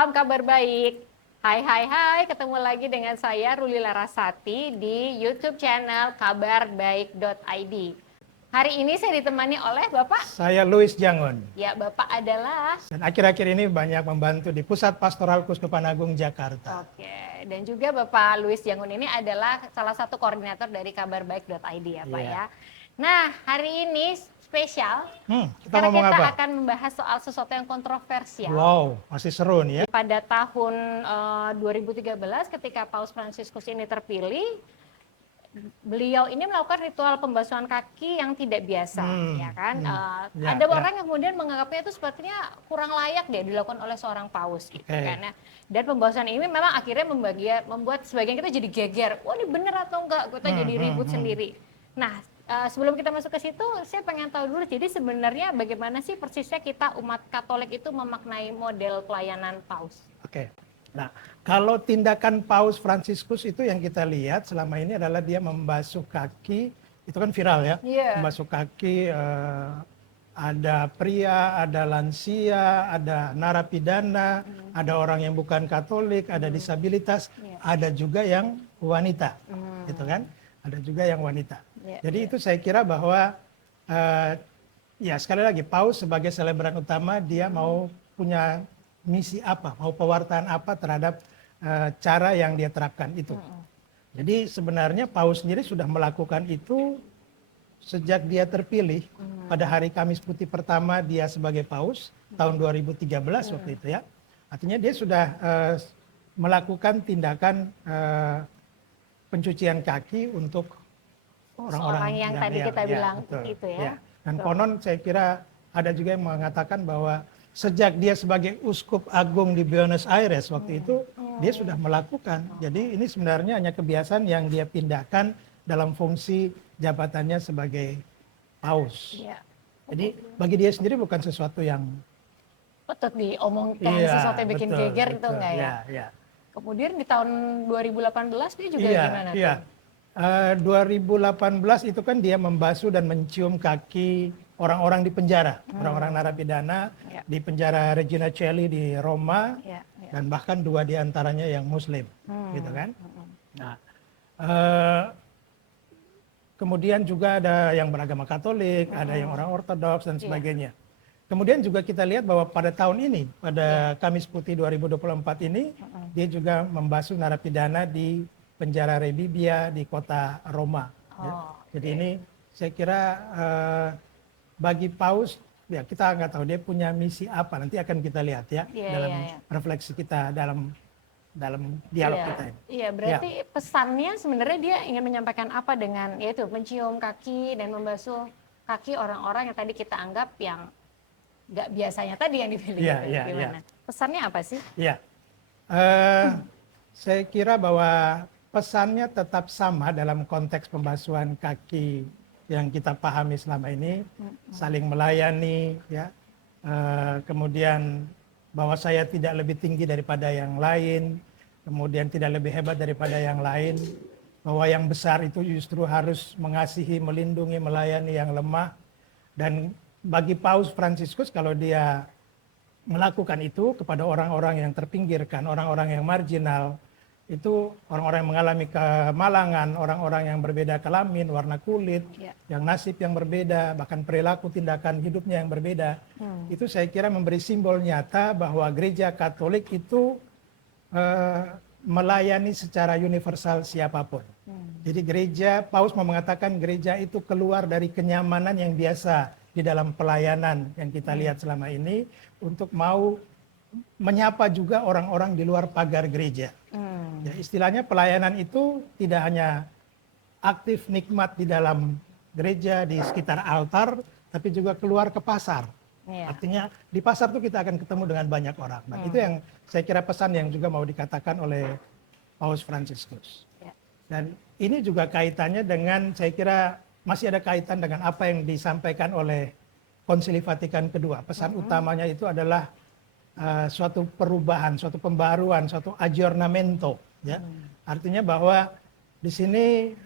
Salam kabar baik. Hai, ketemu lagi dengan saya Ruli Larasati di YouTube channel kabarbaik.id. Hari ini saya ditemani oleh Bapak. Saya Louis Jangon. Ya, Bapak adalah. Dan akhir-akhir ini banyak membantu di Pusat Pastoral Kuskupan Agung Jakarta. Oke, dan juga Bapak Louis Jangon ini adalah salah satu koordinator dari kabarbaik.id ya Pak ya. Nah, hari ini spesial Kita ngomong kita apa? akan membahas soal sesuatu yang kontroversial. Wow, masih seru nih ya. Pada tahun 2013 ketika Paus Fransiskus ini terpilih, beliau ini melakukan ritual pembasuhan kaki yang tidak biasa, ya kan? Ada orang yang kemudian menganggapnya itu sepertinya kurang layak deh dilakukan oleh seorang paus, gitu kan ya. Dan pembahasan ini memang akhirnya membuat sebagian kita jadi geger. Wah, ini bener atau enggak? Kita jadi ribut sendiri. Nah, sebelum kita masuk ke situ, saya pengen tahu dulu. Jadi sebenarnya bagaimana sih persisnya kita umat Katolik itu memaknai model pelayanan paus? Oke. Nah, kalau tindakan Paus Fransiskus itu yang kita lihat selama ini adalah dia membasuh kaki, itu kan viral ya. Membasuh kaki ada pria, ada lansia, ada narapidana, ada orang yang bukan Katolik, ada disabilitas, ada juga yang wanita, gitu kan? Ada juga yang wanita. Jadi itu saya kira bahwa ya sekali lagi Paus sebagai selebaran utama dia mau punya misi apa, mau pewartaan apa terhadap cara yang dia terapkan itu. Jadi sebenarnya Paus sendiri sudah melakukan itu sejak dia terpilih pada hari Kamis Putih pertama dia sebagai Paus tahun 2013 waktu itu ya. Artinya dia sudah melakukan tindakan pencucian kaki untuk orang-orang yang tadi kita bilang itu ya. Dan konon saya kira ada juga yang mengatakan bahwa sejak dia sebagai uskup agung di Buenos Aires waktu itu dia sudah melakukan. Jadi ini sebenarnya hanya kebiasaan yang dia pindahkan dalam fungsi jabatannya sebagai paus. Jadi bagi dia sendiri bukan sesuatu yang patut diomongkan, sesuatu yang bikin geger itu enggak ya? Kemudian di tahun 2018 dia juga gimana tuh? 2018 itu kan dia membasuh dan mencium kaki orang-orang di penjara, orang-orang narapidana di penjara Regina Coeli di Roma, dan bahkan 2 diantaranya yang Muslim, gitu kan? Nah, kemudian juga ada yang beragama Katolik, ada yang orang Ortodoks dan sebagainya. Kemudian juga kita lihat bahwa pada tahun ini, pada Kamis Putih 2024 ini, dia juga membasuh narapidana di penjara Rebibbia di kota Roma. Jadi ini saya kira bagi Paus, ya kita nggak tahu dia punya misi apa, nanti akan kita lihat ya dalam refleksi kita dalam dialog kita ini. Iya, berarti pesannya sebenarnya dia ingin menyampaikan apa dengan yaitu mencium kaki dan membasuh kaki orang-orang yang tadi kita anggap yang nggak biasanya tadi yang dipilih. Gimana? Pesannya apa sih? Saya kira bahwa pesannya tetap sama dalam konteks pembasuhan kaki yang kita pahami selama ini, saling melayani, ya. Kemudian bahwa saya tidak lebih tinggi daripada yang lain, kemudian tidak lebih hebat daripada yang lain, bahwa yang besar itu justru harus mengasihi, melindungi, melayani yang lemah. Dan bagi Paus Fransiskus kalau dia melakukan itu kepada orang-orang yang terpinggirkan, orang-orang yang marginal, itu orang-orang yang mengalami kemalangan, orang-orang yang berbeda kelamin, warna kulit, yang nasib yang berbeda, bahkan perilaku tindakan hidupnya yang berbeda. Itu saya kira memberi simbol nyata bahwa gereja Katolik itu melayani secara universal siapapun. Jadi Paus mau mengatakan gereja itu keluar dari kenyamanan yang biasa di dalam pelayanan yang kita lihat selama ini untuk mau menyapa juga orang-orang di luar pagar gereja. Ya, istilahnya pelayanan itu tidak hanya aktif nikmat di dalam gereja, di sekitar altar, tapi juga keluar ke pasar. Artinya di pasar itu kita akan ketemu dengan banyak orang. Dan itu yang saya kira pesan yang juga mau dikatakan oleh Paus Fransiskus. Dan ini juga kaitannya dengan, saya kira masih ada kaitan dengan apa yang disampaikan oleh Konsili Vatikan kedua. Pesan utamanya itu adalah suatu perubahan, suatu pembaruan, suatu aggiornamento. Ya. Artinya bahwa di sini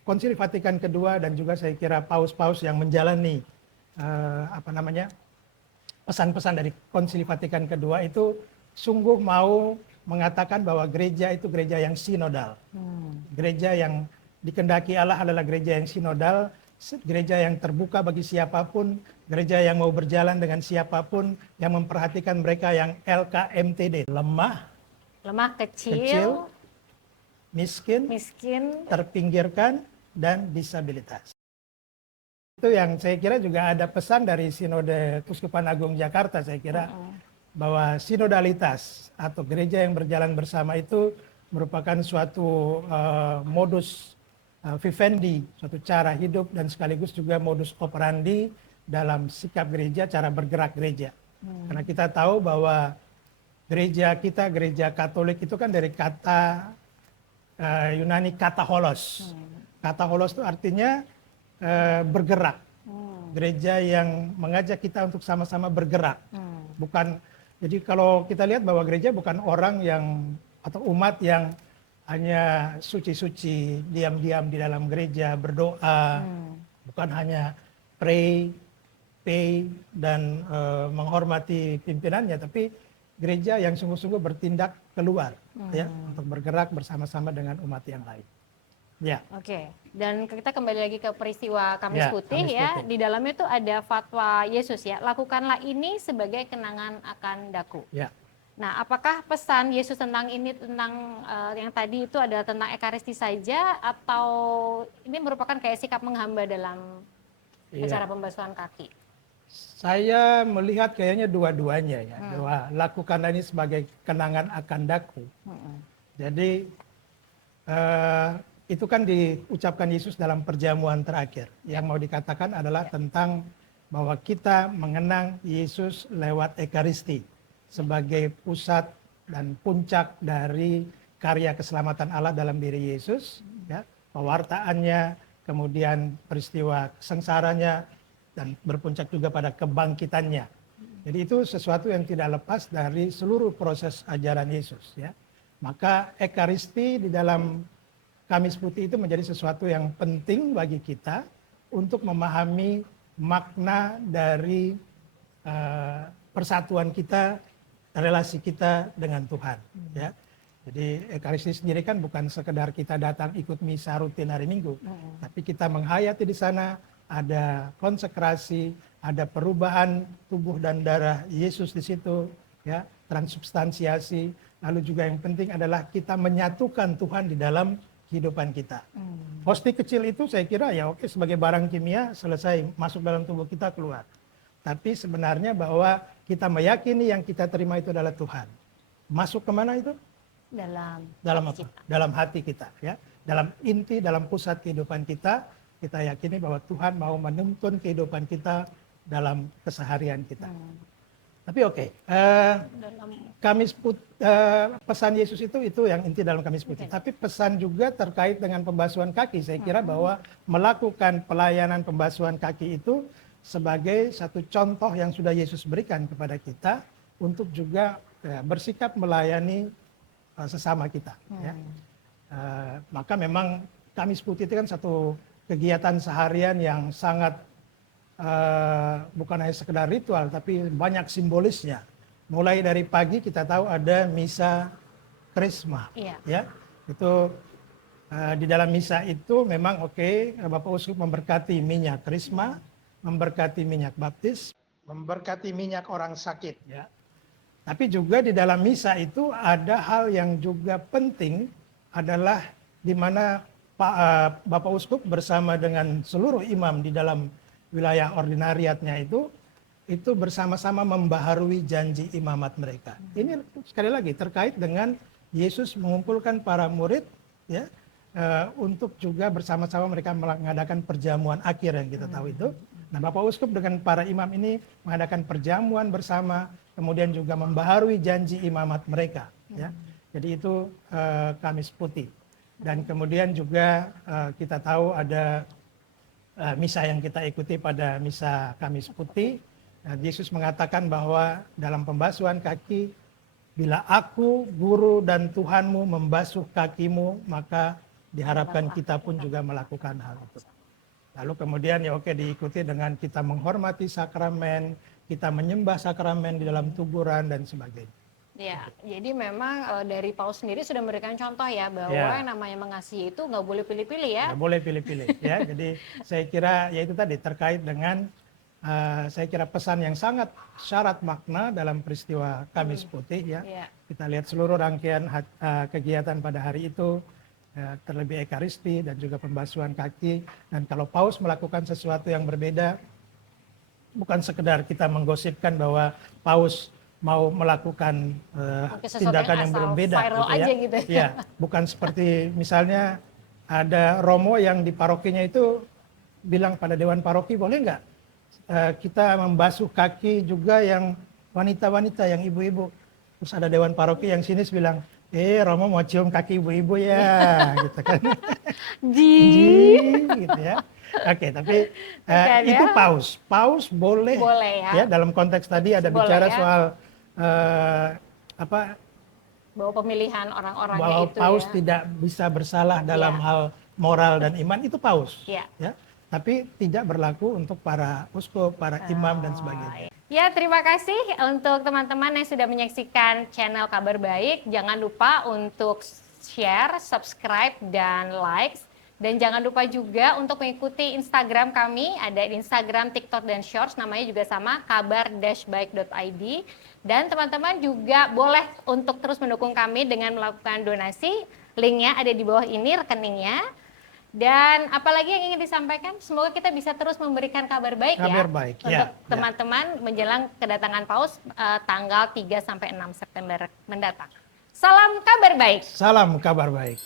Konsili Vatikan kedua dan juga saya kira paus-paus yang menjalani pesan-pesan dari Konsili Vatikan kedua itu sungguh mau mengatakan bahwa gereja itu gereja yang sinodal. Gereja yang dikehendaki Allah adalah gereja yang sinodal, gereja yang terbuka bagi siapapun, gereja yang mau berjalan dengan siapapun, yang memperhatikan mereka yang LKMTD, lemah, kecil, miskin, terpinggirkan, dan disabilitas. Itu yang saya kira juga ada pesan dari Sinode Keuskupan Agung Jakarta, saya kira, bahwa sinodalitas atau gereja yang berjalan bersama itu merupakan suatu modus vivendi, suatu cara hidup dan sekaligus juga modus operandi dalam sikap gereja, cara bergerak gereja. Karena kita tahu bahwa gereja kita, gereja Katolik itu kan dari kata Yunani kata holos. Kata holos itu artinya bergerak. Gereja yang mengajak kita untuk sama-sama bergerak. Bukan, jadi kalau kita lihat bahwa gereja bukan orang yang atau umat yang hanya suci-suci, diam-diam di dalam gereja, berdoa, bukan hanya pray, pay, dan menghormati pimpinannya, tapi gereja yang sungguh-sungguh bertindak keluar, ya, untuk bergerak bersama-sama dengan umat yang lain. Ya. Oke. Dan kita kembali lagi ke peristiwa Kamis Putih Kamis ya. Putih. Di dalamnya itu ada fatwa Yesus ya. Lakukanlah ini sebagai kenangan akan daku. Ya. Nah, apakah pesan Yesus tentang ini, tentang yang tadi itu adalah tentang Ekaristi saja, atau ini merupakan kayak sikap menghamba dalam acara pembasuhan kaki? Saya melihat kayaknya dua-duanya ya. Lakukanlah ini sebagai kenangan akan daku. Jadi itu kan diucapkan Yesus dalam perjamuan terakhir. Yang mau dikatakan adalah tentang bahwa kita mengenang Yesus lewat Ekaristi sebagai pusat dan puncak dari karya keselamatan Allah dalam diri Yesus, ya, pewartaannya, kemudian peristiwa sengsaranya, dan berpuncak juga pada kebangkitannya. Jadi itu sesuatu yang tidak lepas dari seluruh proses ajaran Yesus, ya. Maka Ekaristi di dalam Kamis Putih itu menjadi sesuatu yang penting bagi kita untuk memahami makna dari persatuan kita, relasi kita dengan Tuhan, ya. Jadi Ekaristi sendiri kan bukan sekedar kita datang ikut misa rutin hari Minggu, tapi kita menghayati di sana ada konsekrasi, ada perubahan tubuh dan darah Yesus di situ, ya, transubstansiasi. Lalu juga yang penting adalah kita menyatukan Tuhan di dalam kehidupan kita. Hosti kecil itu saya kira ya oke, sebagai barang kimia selesai masuk dalam tubuh kita, keluar. Tapi sebenarnya bahwa kita meyakini yang kita terima itu adalah Tuhan. Masuk kemana itu? Dalam hati kita, ya. Dalam inti, dalam pusat kehidupan kita, kita yakini bahwa Tuhan mau menuntun kehidupan kita dalam keseharian kita. Tapi oke, Kamis Putih, pesan Yesus itu yang inti dalam Kamis Putih. Tapi pesan juga terkait dengan pembasuhan kaki. Saya kira bahwa melakukan pelayanan pembasuhan kaki itu sebagai satu contoh yang sudah Yesus berikan kepada kita untuk juga bersikap melayani sesama kita. Ya. Maka memang Kamis Putih itu kan satu kegiatan seharian yang sangat bukan hanya sekedar ritual, tapi banyak simbolisnya. Mulai dari pagi kita tahu ada misa Krisma, ya. Itu di dalam misa itu memang Bapak Uskup memberkati minyak Krisma, memberkati minyak baptis, memberkati minyak orang sakit, ya. Tapi juga di dalam misa itu ada hal yang juga penting, adalah di mana Bapak Uskup bersama dengan seluruh imam di dalam wilayah ordinariatnya itu bersama-sama membaharui janji imamat mereka. Ini sekali lagi terkait dengan Yesus mengumpulkan para murid, ya, untuk juga bersama-sama mereka mengadakan perjamuan akhir yang kita tahu itu. Nah, Bapak Uskup dengan para imam ini mengadakan perjamuan bersama, kemudian juga membaharui janji imamat mereka, ya. Jadi itu Kamis Putih. Dan kemudian juga kita tahu ada misa yang kita ikuti pada misa Kamis Putih. Yesus mengatakan bahwa dalam pembasuhan kaki, bila aku, guru dan Tuhanmu membasuh kakimu, maka diharapkan kita pun juga melakukan hal itu. Lalu kemudian diikuti dengan kita menghormati sakramen, kita menyembah sakramen di dalam tuburan dan sebagainya. Ya, jadi memang dari Paus sendiri sudah memberikan contoh ya bahwa yang namanya mengasihi itu nggak boleh pilih-pilih ya. Nggak boleh pilih-pilih ya. Jadi saya kira ya itu tadi terkait dengan saya kira pesan yang sangat syarat makna dalam peristiwa Kamis Putih ya. Kita lihat seluruh rangkaian kegiatan pada hari itu, terlebih Ekaristi dan juga pembasuhan kaki. Dan kalau Paus melakukan sesuatu yang berbeda, bukan sekedar kita menggosipkan bahwa Paus mau melakukan tindakan yang berbeda gitu ya. Gitu. Ya, bukan seperti misalnya ada Romo yang di parokinya itu bilang pada dewan paroki, boleh nggak kita membasuh kaki juga yang wanita-wanita, yang ibu-ibu. Terus ada dewan paroki yang sinis bilang, Romo mau cium kaki ibu-ibu ya, gitu kan. Gitu ya. Oke, tapi itu Paus. Paus boleh ya dalam konteks tadi ada bicara soal bahwa pemilihan orang-orangnya bahwa itu Paus tidak bisa bersalah dalam hal moral dan iman, itu Paus ya, tapi tidak berlaku untuk para uskup, para imam dan sebagainya. Ya, terima kasih untuk teman-teman yang sudah menyaksikan channel Kabar Baik. Jangan lupa untuk share, subscribe, dan like. Dan jangan lupa juga untuk mengikuti Instagram kami, ada di Instagram, TikTok, dan Shorts, namanya juga sama, kabar-baik.id. Dan teman-teman juga boleh untuk terus mendukung kami dengan melakukan donasi, linknya ada di bawah ini, rekeningnya. Dan apalagi yang ingin disampaikan, semoga kita bisa terus memberikan kabar baik untuk teman-teman menjelang kedatangan Paus tanggal 3-6 September mendatang. Salam kabar baik. Salam kabar baik.